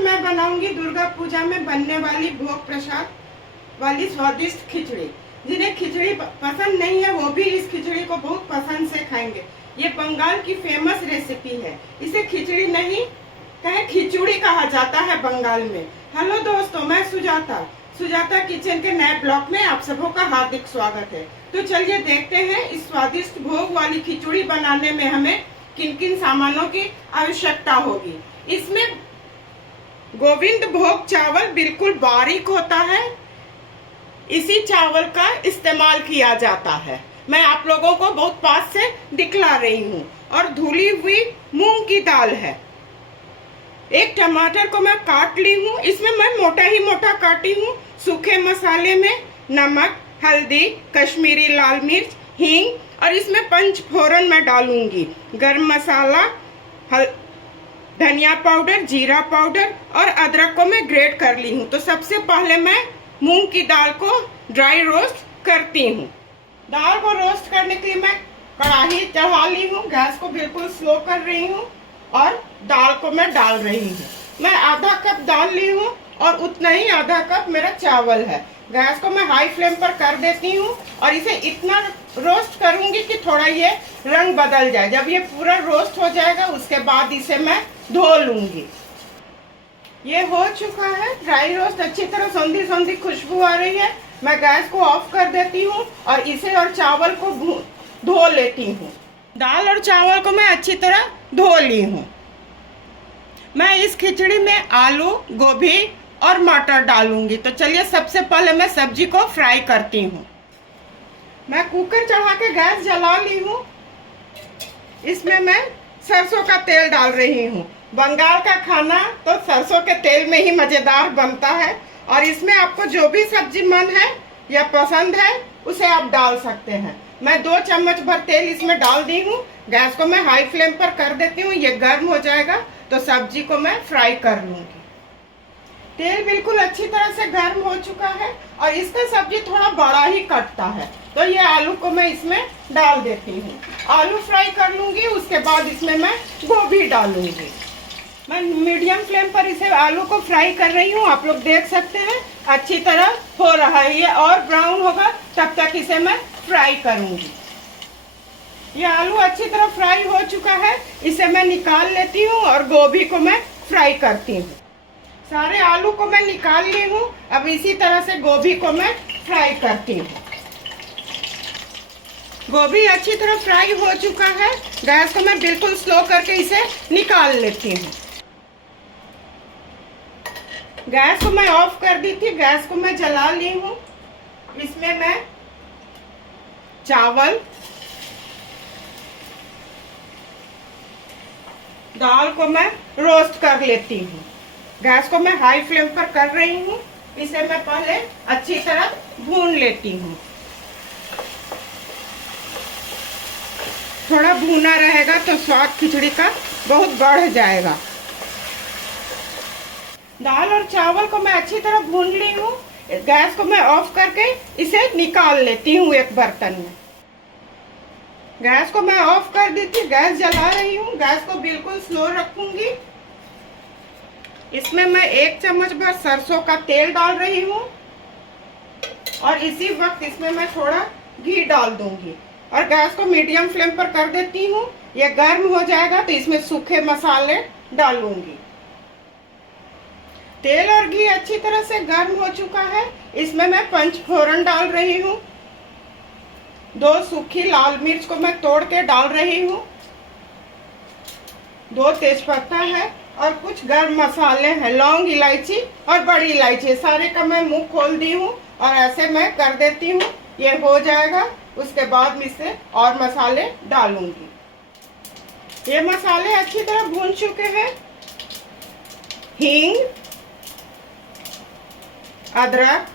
मैं बनाऊंगी दुर्गा पूजा में बनने वाली भोग प्रसाद वाली स्वादिष्ट खिचड़ी। जिन्हें खिचड़ी पसंद नहीं है वो भी इस खिचड़ी को बहुत पसंद से खाएंगे। ये बंगाल की फेमस रेसिपी है। इसे खिचड़ी नहीं कहे खिचड़ी कहा जाता है बंगाल में। हेलो दोस्तों, मैं सुजाता किचन के नए ब्लॉग में आप सबों का हार्दिक स्वागत है। तो चलिए देखते हैं इस स्वादिष्ट भोग वाली खिचड़ी बनाने में हमें किन किन सामानों की आवश्यकता होगी। इसमें गोविंद भोग चावल बिल्कुल बारीक होता है, इसी चावल का इस्तेमाल किया जाता है। मैं आप लोगों को बहुत पास से दिखला रही हूँ। और धुली हुई मूंग की दाल है। एक टमाटर को मैं काट ली हूँ, इसमें मैं मोटा ही मोटा काटी हूँ। सूखे मसाले में नमक, हल्दी, कश्मीरी लाल मिर्च, हींग और इसमें पंच फोरन मैं डालूंगी। गरम मसाला, धनिया पाउडर, जीरा पाउडर और अदरक को मैं ग्रेट कर ली हूँ। तो सबसे पहले मैं मूंग की दाल को ड्राई रोस्ट करती हूँ। दाल को रोस्ट करने के लिए मैं कढ़ाई चढ़ा ली हूँ, गैस को बिल्कुल स्लो कर रही हूँ और दाल को मैं डाल रही हूँ। मैं आधा कप दाल ली हूँ और उतना ही आधा कप मेरा चावल है। गैस को मैं हाई फ्लेम पर कर देती हूँ और इसे इतना रोस्ट करूंगी कि थोड़ा ये रंग बदल जाए। जब ये पूरा रोस्ट हो जाएगा उसके बाद इसे मैं धो लूंगी। ये हो चुका है ड्राई रोस्ट, अच्छी तरह सौंधी सौंधी खुशबू आ रही है। मैं गैस को ऑफ कर देती हूँ और इसे और चावल को धो लेती हूँ। दाल और चावल को मैं अच्छी तरह धो ली हूँ। मैं इस खिचड़ी में आलू, गोभी और मटर डालूंगी। तो चलिए सबसे पहले मैं सब्जी को फ्राई करती हूँ। मैं कुकर चढ़ा के गैस जला ली हूँ। इसमें मैं सरसों का तेल डाल रही हूँ। बंगाल का खाना तो सरसों के तेल में ही मजेदार बनता है। और इसमें आपको जो भी सब्जी मन है या पसंद है उसे आप डाल सकते हैं। मैं 2 चम्मच भर तेल इसमें डाल दी हूँ। गैस को मैं हाई फ्लेम पर कर देती हूँ। ये गर्म हो जाएगा तो सब्जी को मैं फ्राई कर लूंगी। तेल बिल्कुल अच्छी तरह से गर्म हो चुका है और इसका सब्जी थोड़ा बड़ा ही कटता है। तो ये आलू को मैं इसमें डाल देती हूँ। आलू फ्राई कर लूंगी, उसके बाद इसमें मैं गोभी डालूंगी। मैं मीडियम फ्लेम पर इसे आलू को फ्राई कर रही हूँ। आप लोग देख सकते हैं अच्छी तरह हो रहा है। ये और ब्राउन होगा तब तक इसे मैं फ्राई करूंगी। ये आलू अच्छी तरह फ्राई हो चुका है, इसे मैं निकाल लेती हूँ और गोभी को मैं फ्राई करती हूँ। सारे आलू को मैं निकाल ली हूँ। अब इसी तरह से गोभी को मैं फ्राई करती हूँ। गोभी अच्छी तरह फ्राई हो चुका है। गैस को मैं बिल्कुल स्लो करके इसे निकाल लेती हूँ। गैस को मैं ऑफ कर दी थी, गैस को मैं जला ली हूँ। इसमें मैं चावल, दाल को मैं रोस्ट कर लेती हूँ। गैस को मैं हाई फ्लेम पर कर रही हूँ। इसे मैं पहले अच्छी तरह भून लेती हूँ। थोड़ा भुना रहेगा तो स्वाद खिचड़ी का बहुत बढ़ जाएगा। दाल और चावल को मैं अच्छी तरह भून ली हूँ। गैस को मैं ऑफ करके इसे निकाल लेती हूँ एक बर्तन में। गैस को मैं ऑफ कर दी थी, गैस जला रही हूँ। गैस को बिल्कुल स्लो रखूंगी। इसमें मैं 1 चम्मच भर सरसों का तेल डाल रही हूँ और इसी वक्त इसमें मैं थोड़ा घी डाल दूंगी और गैस को मीडियम फ्लेम पर कर देती हूँ। ये गर्म हो जाएगा तो इसमें सूखे मसाले डालूंगी। तेल और घी अच्छी तरह से गर्म हो चुका है। इसमें मैं पंच फोरन डाल रही हूँ। 2 सूखी लाल मिर्च को मैं तोड़ के डाल रही हूँ। 2 तेजपत्ता है और कुछ गर्म मसाले हैं, लौंग, इलायची और बड़ी इलायची। सारे का मैं मुंह खोल दी हूँ और ऐसे मैं कर देती हूँ। ये हो जाएगा, उसके बाद मैं इससे और मसाले डालूंगी। ये मसाले अच्छी तरह भून चुके हैं। हींग, अदरक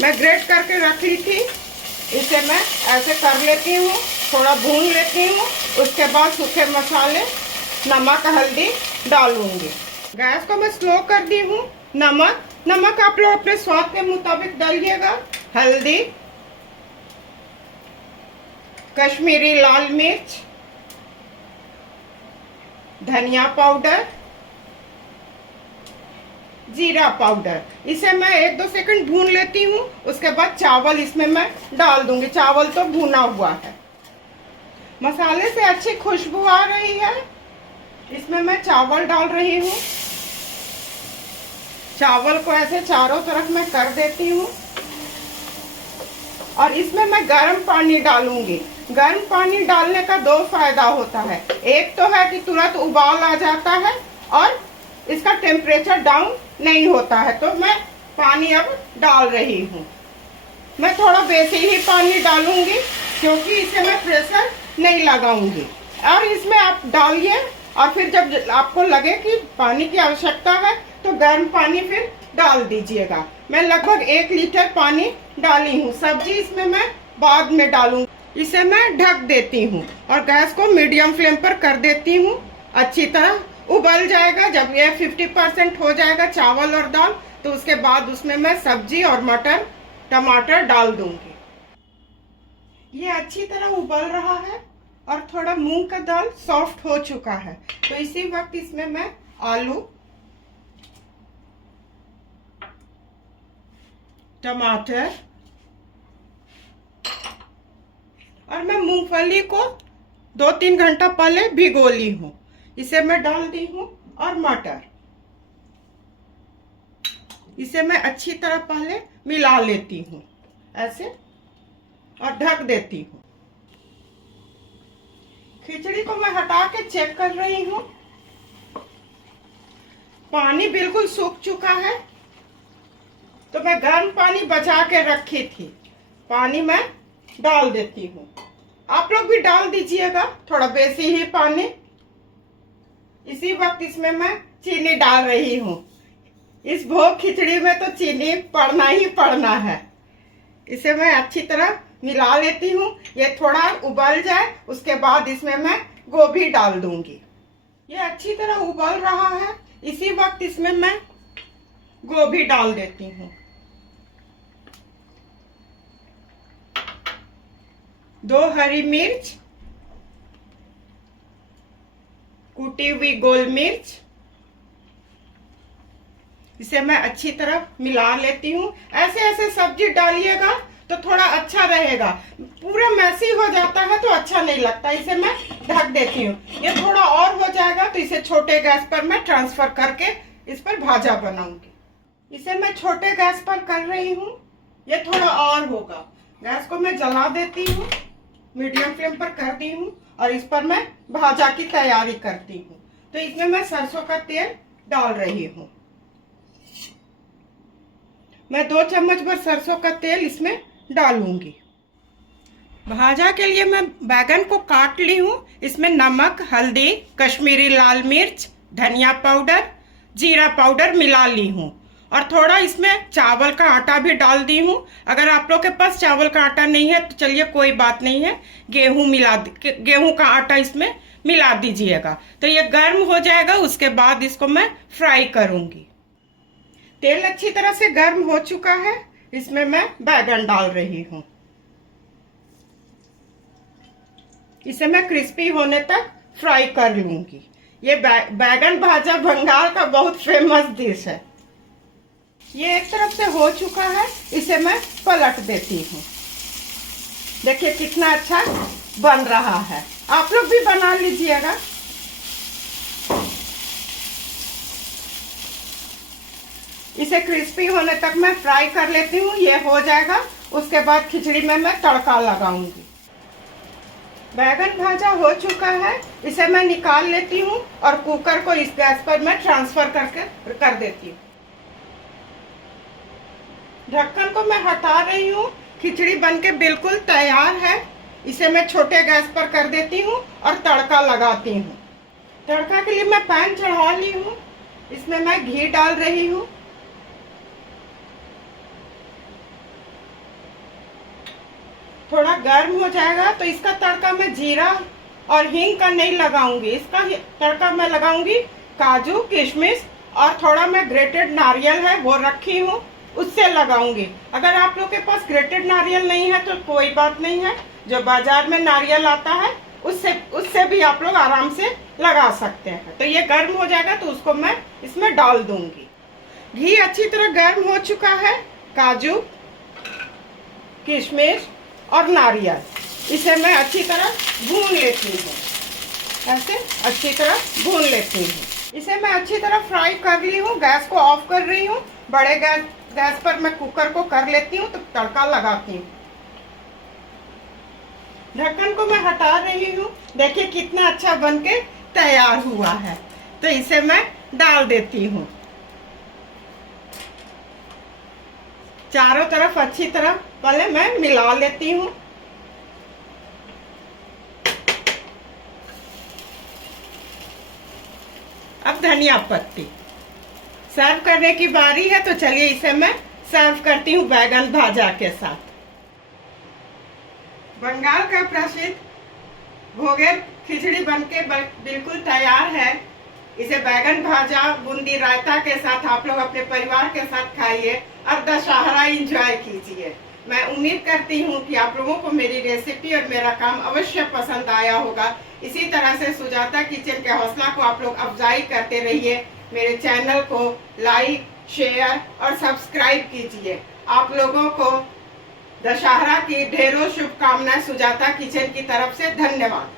मैं ग्रेट करके रख ली थी, इसे मैं ऐसे कर लेती हूँ, थोड़ा भून लेती हूँ। उसके बाद सूखे मसाले, नमक, हल्दी डालूंगी। गैस को मैं स्लो कर दी हूँ। नमक आप लोग अपने स्वाद के मुताबिक डालिएगा। हल्दी, कश्मीरी लाल मिर्च, धनिया पाउडर, जीरा पाउडर। इसे मैं 1-2 सेकंड भून लेती हूँ। उसके बाद चावल इसमें मैं डाल दूंगी। चावल तो भुना हुआ है। मसाले से अच्छी खुशबू आ रही है। इसमें मैं चावल डाल रही हूँ। चावल को ऐसे चारों तरफ मैं कर देती हूँ और इसमें मैं गर्म पानी डालूंगी। गर्म पानी डालने का 2 फायदा होता है। एक तो है कि तुरंत उबाल आ जाता है और इसका टेम्परेचर डाउन नहीं होता है। तो मैं पानी अब डाल रही हूँ। मैं थोड़ा बेसी ही पानी डालूंगी क्योंकि इसे मैं प्रेशर नहीं लगाऊंगी। और इसमें आप डालिए और फिर जब आपको लगे कि पानी की आवश्यकता है तो गर्म पानी फिर डाल दीजिएगा। मैं लगभग 1 लीटर पानी डाली हूँ। सब्जी इसमें मैं बाद में डालूंगी। इसे मैं ढक देती हूँ और गैस को मीडियम फ्लेम पर कर देती हूँ। अच्छी तरह उबल जाएगा। जब ये 50% हो जाएगा चावल और दाल, तो उसके बाद उसमें मैं सब्जी और मटर टमाटर डाल दूंगी। ये अच्छी तरह उबल रहा है और थोड़ा मूंग का दाल सॉफ्ट हो चुका है। तो इसी वक्त इसमें मैं आलू, टमाटर और मैं मूंगफली को 2-3 घंटा पहले भिगो ली हूँ। इसे मैं डाल दी हूँ और मटर। इसे मैं अच्छी तरह पहले मिला लेती हूँ ऐसे और ढक देती हूँ। खिचड़ी को मैं हटा के चेक कर रही हूँ। पानी बिल्कुल सूख चुका है। तो मैं गर्म पानी बचा के रखी थी। पानी मैं डाल देती हूँ। आप लोग भी डाल दीजिएगा थोड़ा बेसी ही पानी। इसी वक्त इसमें मैं चीनी डाल रही हूँ। इस भोग खिचड़ी में तो चीनी पड़ना ही पड़ना है। इसे मैं अच्छी तरह मिला लेती हूँ। ये थोड़ा उबल जाए उसके बाद इसमें मैं गोभी डाल दूंगी। ये अच्छी तरह उबल रहा है। इसी वक्त इसमें मैं गोभी डाल देती हूँ। 2 हरी मिर्च, कूटी हुई गोल मिर्च। इसे मैं अच्छी तरह मिला लेती हूँ। ऐसे ऐसे सब्जी डालिएगा तो थोड़ा अच्छा रहेगा। पूरा मैसी हो जाता है तो अच्छा नहीं लगता। इसे मैं ढक देती हूँ। ये थोड़ा और हो जाएगा तो इसे छोटे गैस पर मैं ट्रांसफर करके इस पर भाजा बनाऊंगी। इसे मैं छोटे गैस पर कर रही हूँ। ये थोड़ा और होगा। गैस को मैं जला देती हूँ, मीडियम फ्लेम पर कर दी हूँ और इस पर मैं भाजा की तैयारी करती हूँ। तो इसमें मैं सरसों का तेल डाल रही हूँ। मैं 2 चम्मच भर सरसों का तेल इसमें डालूंगी। भाजा के लिए मैं बैगन को काट ली हूँ। इसमें नमक, हल्दी, कश्मीरी लाल मिर्च, धनिया पाउडर, जीरा पाउडर मिला ली हूँ और थोड़ा इसमें चावल का आटा भी डाल दी हूँ। अगर आप लोग के पास चावल का आटा नहीं है तो चलिए कोई बात नहीं है, गेहूं का आटा इसमें मिला दीजिएगा। तो ये गर्म हो जाएगा। उसके बाद इसको मैं फ्राई करूंगी। तेल अच्छी तरह से गर्म हो चुका है। इसमें मैं बैगन डाल रही हूँ। इसे मैं क्रिस्पी होने तक फ्राई कर लूंगी। ये बैगन भाजा बंगाल का बहुत फेमस डिश है। ये एक तरफ से हो चुका है। इसे मैं पलट देती हूँ। देखिए कितना अच्छा बन रहा है। आप लोग भी बना लीजिएगा। इसे क्रिस्पी होने तक मैं फ्राई कर लेती हूँ। ये हो जाएगा उसके बाद खिचड़ी में मैं तड़का लगाऊंगी। बैगन भाजा हो चुका है। इसे मैं निकाल लेती हूँ और कुकर को इस गैस पर मैं ट्रांसफर कर देती हूँ। ढक्कन को मैं हटा रही हूँ। खिचड़ी बनके बिल्कुल तैयार है। इसे मैं छोटे गैस पर कर देती हूँ और तड़का लगाती हूँ। तड़का के लिए मैं पैन चढ़ा ली हूँ। इसमें मैं घी डाल रही हूँ। थोड़ा गर्म हो जाएगा तो इसका तड़का मैं जीरा और हींग का नहीं लगाऊंगी। इसका तड़का मैं लगाऊंगी काजू, किशमिश और थोड़ा मैं ग्रेटेड नारियल है वो रखी हूँ उससे लगाऊंगी। अगर आप लोग के पास ग्रेटेड नारियल नहीं है तो कोई बात नहीं है। जो बाजार में नारियल आता है उससे भी आप लोग आराम से लगा सकते हैं। तो ये गर्म हो जाएगा तो उसको मैं इसमें डाल दूंगी। घी अच्छी तरह गर्म हो चुका है। काजू, किशमिश और नारियल, इसे मैं अच्छी तरह भून लेती हूँ। ऐसे अच्छी तरह भून लेती हूँ। इसे मैं अच्छी तरह फ्राई कर ली हूँ। गैस को ऑफ कर रही हूँ। बड़े गैस पर मैं कुकर को कर लेती हूँ तो तड़का लगाती हूँ। ढक्कन को मैं हटा रही हूँ। देखिए कितना अच्छा बनके तैयार हुआ है। तो इसे मैं डाल देती हूँ। चारों तरफ अच्छी तरह पहले मैं मिला लेती हूँ। अब धनिया पत्ती। सर्व करने की बारी है, तो चलिए इसे मैं सर्व करती हूँ बैगन भाजा के साथ। बंगाल का प्रसिद्ध भोगे खिचड़ी बनके बिल्कुल तैयार है। इसे बैगन भाजा, बूंदी रायता के साथ आप लोग अपने परिवार के साथ खाइए और दशहरा एंजॉय कीजिए। मैं उम्मीद करती हूँ कि आप लोगों को मेरी रेसिपी और मेरा काम अवश्य पसंद आया होगा। इसी तरह से सुजाता किचन के हौसला को आप लोग अफजाई करते रहिए। मेरे चैनल को लाइक, शेयर और सब्सक्राइब कीजिए। आप लोगों को दशहरा की ढेरों शुभकामनाएं सुजाता किचन की तरफ से। धन्यवाद।